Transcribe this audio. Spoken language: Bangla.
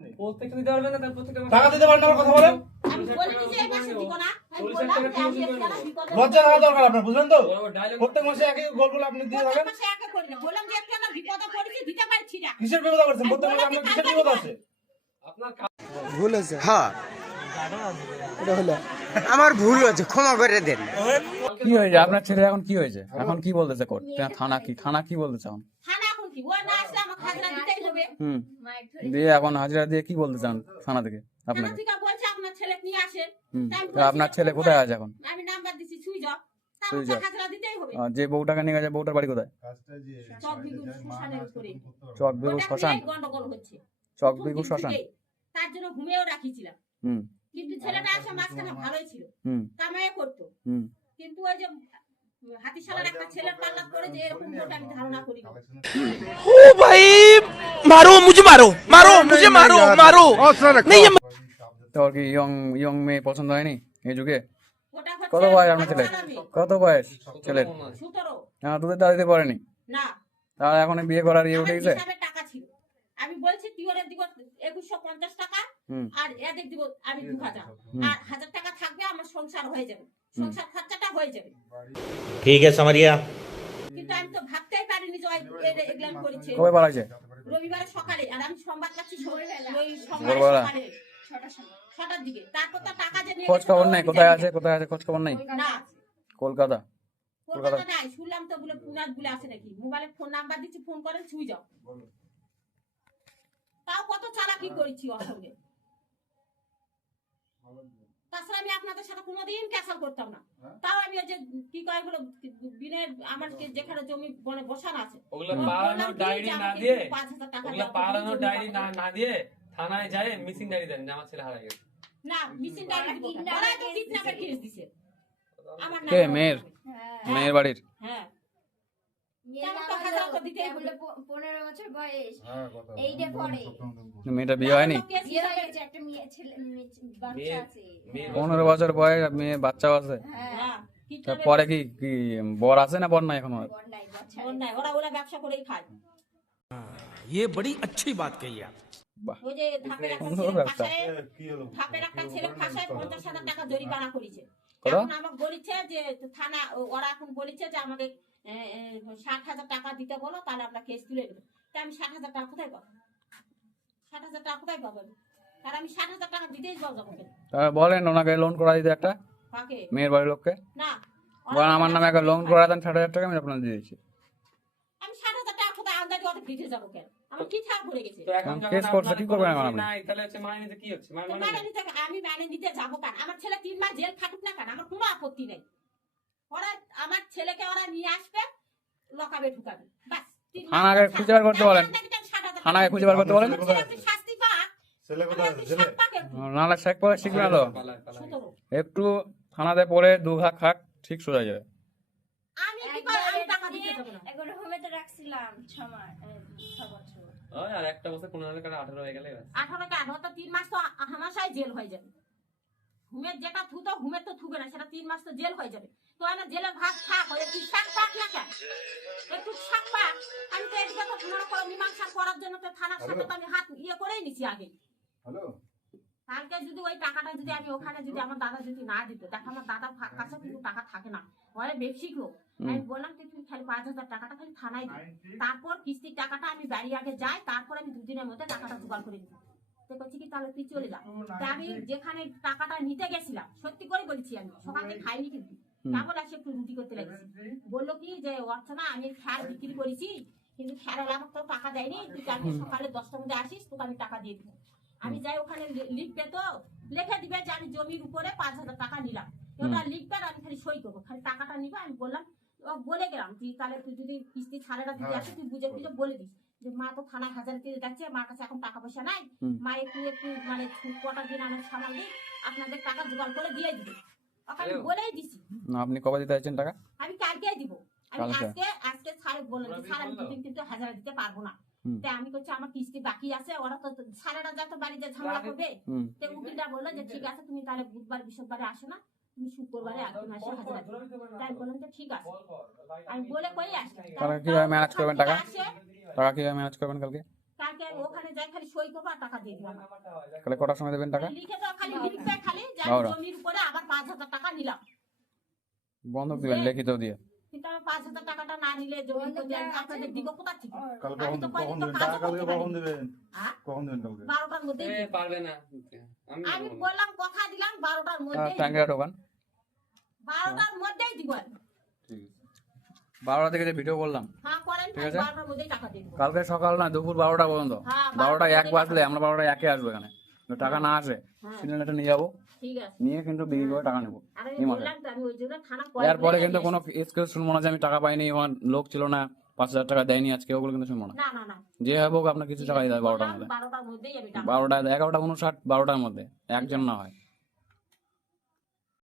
প্রত্যেকটা দিতে পারবেন না, তার প্রত্যেকটা টাকা দিতে পারেন না, কথা বলেন। আমি বলিনি যে এই মাসে দিব না, আমি বললাম যে আমি একটা বিপদে লজ্জা থাকা দরকার আপনার, বুঝলেন তো? প্রত্যেক মাসে একই গল্পগুলো আপনি দিয়ে প্রত্যেক থাকেন। মাসে একা করি না, বললাম যে একটা না বিপদে পড়েছি, দিতে পারছি না। কিসের বিপদ করছেন? প্রত্যেক মাসে আপনার কিসের বিপদ আছে? আপনার ভুল হয়েছে, হ্যাঁ এটা হলো আমার ভুল হয়েছে, ক্ষমা করে দেন। কি হয়েছে আপনার ছেলে? এখন কি হয়েছে? এখন কি বলতেছে কোর্ট? থানা কি বলতেছে এখন? থানা এখন কি, ও না আসলে আমাকে হাজরা দিতেই হবে। দিয়ে এখন হাজিরা দিয়ে কি বলতে চান থানা থেকে থানা আপনাকে? থেকে বলছে আপনার ছেলে নিয়ে আসেন। তাই আমি তা আপনার ছেলে কোথায় আছে এখন? আমি নাম্বার দিছি সুইচ অফ, তা সুইচ আমাকে অফ। হাজরা দিতেই হবে। যে বউটাকে নিয়ে গেছে, বউটার বাড়ি কোথায়? চকবিগুর শ্মশানের উপরে। চকবিগু ওটা শ্মশান? নিয়েই গন্ডগোল হচ্ছে। চকবিগু শ্মশান? তার জন্য ঘুমিয়েও রাখিছিলাম। হুম কিন্তু ছেলেটা এসে মাঝখানে ভালোই ছিল, হুম কামাইও করতো। হুম কিন্তু ওই যে হাতিশালার একটা ছেলের পাল্লা করে যে এরকম ওটা আমি ধারণা করি না। ओ भाई मारो मुझे, मारो मारो मुझे, मारो मारो नहीं ये তোর কি ইয়ং মেয়ে পছন্দ হয়নি এই যুগে? ওটা হচ্ছে কত বয়স আপনার ছেলে? বাচ্চা মেয়ে, কত বয়স ছেলের? 17। হ্যাঁ, তোদের দাঁড়িতে পারেনি, না, তাহলে এখন বিয়ে করার ইয়ে উঠে আমার গেছে? হিসাবে টাকা ছিল। আমি বলছি টিওরের দিব 2150 টাকা, হুম আর এদের দিব আমি 2000, আর 1000 টাকা থাকবে, আমার সংসার হয়ে যাবে, সংসার খরচাটা হয়ে যাবে। ठीक है समरिया। কিন্তু আমি তো ভাবতেই পারিনি যে এগুলো করেছে। কবে পালাইছে? রবিবারে সকালে, আর আমি সোমবার পাচ্ছি ওই সোমবার ভোরবেলা? সকালে 6টার দিকে। তারপর তো টাকা যে নিয়ে খোঁজ গেছে, খবর ওটা নাই, আমি কোথায় জানি আছে কোথায় আছে খোঁজ খবর নাই? না। কলকাতা? কলকাতা নাই, শুনলাম তো বলে পুনাত বলে আছে নাকি। মোবাইলে ফোন নাম্বার দিচ্ছি, ফোন করেন, ছুঁই যাও। তাও কত চালাকি করেছি ওর সঙ্গে। তাছাড়া আমি আপনাদের সাথে কোনোদিন ক্যাসাল করতাম না। তাও আমি ওই যে কি কয় গুলো বিনের আমার যেখানে জমি বনে বসানো আছে, ওগুলো পালানোর ডায়েরি না দিয়ে, 5000 টাকা ওগুলো পালানোর ডায়েরি না দিয়ে থানায় যায় মিসিং ডায়েরি দেন যে আমার ছেলে হারা গেছে। না, মিসিং ডায়েরি দিব না, ওরা তো কিডন্যাপের কেস দিছে আমার কে নামে। মেয়ের? মেয়ের বাড়ির? হ্যাঁ, মেয়ের তো নাম 1000 তো দিতেই হবে। 15 বছর বয়স, এইটা পড়ে। মেয়েটা বিয়ে হয়নি? বিয়ে হয়ে গেছে, একটা মেয়ে ছেলে বাচ্চা আছে। 15 বছর বয়স, মেয়ে বাচ্চাও আছে। হ্যাঁ, তারপরে কি কি বর আছে না বর নাই এখনো? বন্ডাই বাচ্চা। নাই, ওরা ব্যবসা করেই খায়। ये बड़ी अच्छी बात कही आप। বাহ, ওই যে ধাপের একটা সুন্দর ছেলে ব্যবসা। ফাঁসায়, ধাপের একটা ছেলে ফাঁসায় 50,000 টাকা জরিমানা করেছে। কত? এখন আমাকে বলেছে যে থানা, ওরা এখন বলেছে যে আমাদের 60,000 টাকা দিতে বলো, তাহলে আমরা কেস তুলে নেবো। তা আমি 60,000 টাকা কোথায় পাবো? 60,000 টাকা কোথায় পাবো? আর আমি 60,000 টাকা দিতেই যাবো কেন? তাহলে বলেন ওনাকে লোন করা দিতে একটা, কাকে? মেয়ের বাড়ির লোককে না, বলেন আমার নামে একটা লোন করা দেন 60,000 টাকা, আমি আপনার দিয়ে দিচ্ছি। আমি 60,000 টাকা কোথায় আন্দাজ অত দিতে যাবো কেন? আমার কি থাক পড়ে গেছে? তো এখন যখন কেস করছে, আপনার কি করবেন কোনো এখন ই আপনি? নাই, তাহলে হচ্ছে মানে নিতে কি হচ্ছে? তো আমি মানে নিতে যাবো কেন? আমার ছেলে 3 মাস জেল খাটুক না কেন? আমার কোনো আপত্তি নেই। ওরা আমার ছেলেকে ওরা নিয়ে আসবে, লকাবে ঢুকাবে, বাস। 3 মাস থানাকে খুঁজে বার করতে বলেন, থানাকে খুঁজে বার করতে বলেন। শাস্তি পাক, ছেলে কোথায় আছে? ছেলে? নাহলে শেখ পরে শিখবে না তো, একটু থানাতে পড়ে দু ঘা খাক, ঠিক সোজা যাবে। আমি কি করে আমি টাকা দিতে যাবো না? এখন হোমে তো রাখছিলাম 6 বছর। ওই আর একটা বছর 15 টাকা 18 হয়ে গেলে ব্যাস। 18 কে 18 তো 3 মাস তো হামাশাই জেল হয়ে যাবে। ঘুমের যেটা থুতো, ঘুমের তো থুবে না, সেটা 3 মাস তো জেল হয়ে যাবে। তো আমি জেলের ভাত থাক, ওই একটু শাক পাক না কেন? একটু শাক পাক। আমি তো এদিকে তো মনে করো মীমাংসা করার জন্য তো থানার সাথে তো আমি হাত করেই নিছি আগে। হ্যালো, কালকে যদি ওই টাকাটা যদি আমি ওখানে যদি আমার দাদা যদি না দিত, দেখো আমার দাদার কাছে কিন্তু টাকা থাকে না, ওরা বেশি লোক। আমি বললাম যে তুমি খালি 5,000 টাকাটা খালি থানায় দিও, তারপর কিস্তির টাকাটা আমি বাড়ি আগে যাই, তারপর আমি 2 দিনের মধ্যে টাকাটা জোগাড় করে দিই। তো বলছি কি তাহলে তুই চলে যা। তা আমি যেখানে টাকাটা নিতে গেছিলাম, সত্যি করে বলছি, আমি সকালে খাইনি কিন্তু কেবল আসে একটু রুটি করতে লাগছি। বললো কি যে অর্চনা আমি খ্যার বিক্রি করেছি, কিন্তু খ্যারের আমাকে তো টাকা দেয়নি, তুই কালকে সকালে 10টার মধ্যে আসিস, তোকে আমি টাকা দিয়ে দিব। আমি যাই, ওখানে লিখবে তো লিখে দিবে যে আমি জমির উপরে 5,000 টাকা নিলাম, ওটা লিখবে আর আমি খালি সই করবো, খালি টাকাটা নিবে। আমি বললাম, বলে গেলাম তুই তাহলে তুই যদি কিস্তি ছাড়েরা দিতে আসে, তুই বুঝে বুঝে বলে দিস যে মা তো থানায় হাজার দিয়ে যাচ্ছে, মার কাছে এখন টাকা পয়সা নাই, মা একটু মানে কটা দিন আমার সামাল দিই, আপনাদের টাকা জোগাড় করে দিয়ে দিবে। ওখানে বলেই দিছি। না, আপনি কবে দিতে চাইছেন টাকা? আমি কালকেই দিব। আমি কালকে? আজকে স্যার বলে দিই, স্যার আমি 2 দিন কিন্তু হাজার দিতে পারবো না। তাই আমি করছি আমার কিস্তি বাকি আছে, ওরা তো সারাটা যা তো বাড়িতে ঝামেলা করবে। তো উকিলটা বললো যে ঠিক আছে, তুমি তাহলে বুধবার বৃহস্পতিবারে আসো না, তুমি শুক্রবারে একদিন আসে হাজার দিবে। তাই আমি বললাম যে ঠিক আছে, আমি বলে কই আসলাম। তাহলে কিভাবে ম্যানেজ করবেন টাকা? টাকা কিভাবে ম্যানেজ করবেন কালকে? কালকে আমি ওখানে যাই খালি সই করবো আর টাকা দিয়ে দিলাম। তাহলে কটার সময় দেবেন টাকা? লিখে তো খালি লিখবে খালি যে আমি বারোটা। জমির উপরে আবার 5,000 টাকা নিলাম। বন্ধক দিবেন লিখিত দিয়ে। কিন্তু আমি 5,000 টাকাটা না নিলে জমির উপরে আমি আপনাদের দিব কোথা থেকে? কালকে আমি তো কয়দিন তো কখন কাজও কালকে করতে কখন পারিনি। দেবেন? হ্যাঁ? কখন দেবেন কালকে? 12টার মধ্যেই এ দিব। পারবে না আমি আমি দেবো না। বললাম কথা দিলাম 12টার মধ্যেই দিব। ট্যাঙ্গের দোকান 12টার মধ্যেই দিব আমি। 12টা থেকে যে ভিডিও করলাম হ্যাঁ করেন ঠিক আমি আছে। 12টার মধ্যেই টাকা দিয়ে দিব। কালকে সকাল না দুপুর 12টা পর্যন্ত, হ্যাঁ, 12টা 1 12টা বাজলে আমরা 12টা 1-এ আসবো এখানে। যদি টাকা না আসে হ্যাঁ। সিলিন্ডারটা নিয়ে যাবো, ঠিক আছে। নিয়ে কিন্তু বিক্রি করে টাকা নেবো আর আমি এই মাসে। বললাম তো আমি ওই জন্য থানা এরপরে কিন্তু কোনো এক্সকিউজ শুনবো না যে আমি টাকা পাইনি, আমার লোক ছিল না, 5,000 টাকা দেয়নি আজকে, ওগুলো কিন্তু শুনবো না। না না না যে হবে হোক আপনার কিছু টাকা দিয়ে দেয় 12টার মধ্যে, 12টার মধ্যেই আমি টাকা 12টা 11টা 59 12টার মধ্যে, একজন না হয়।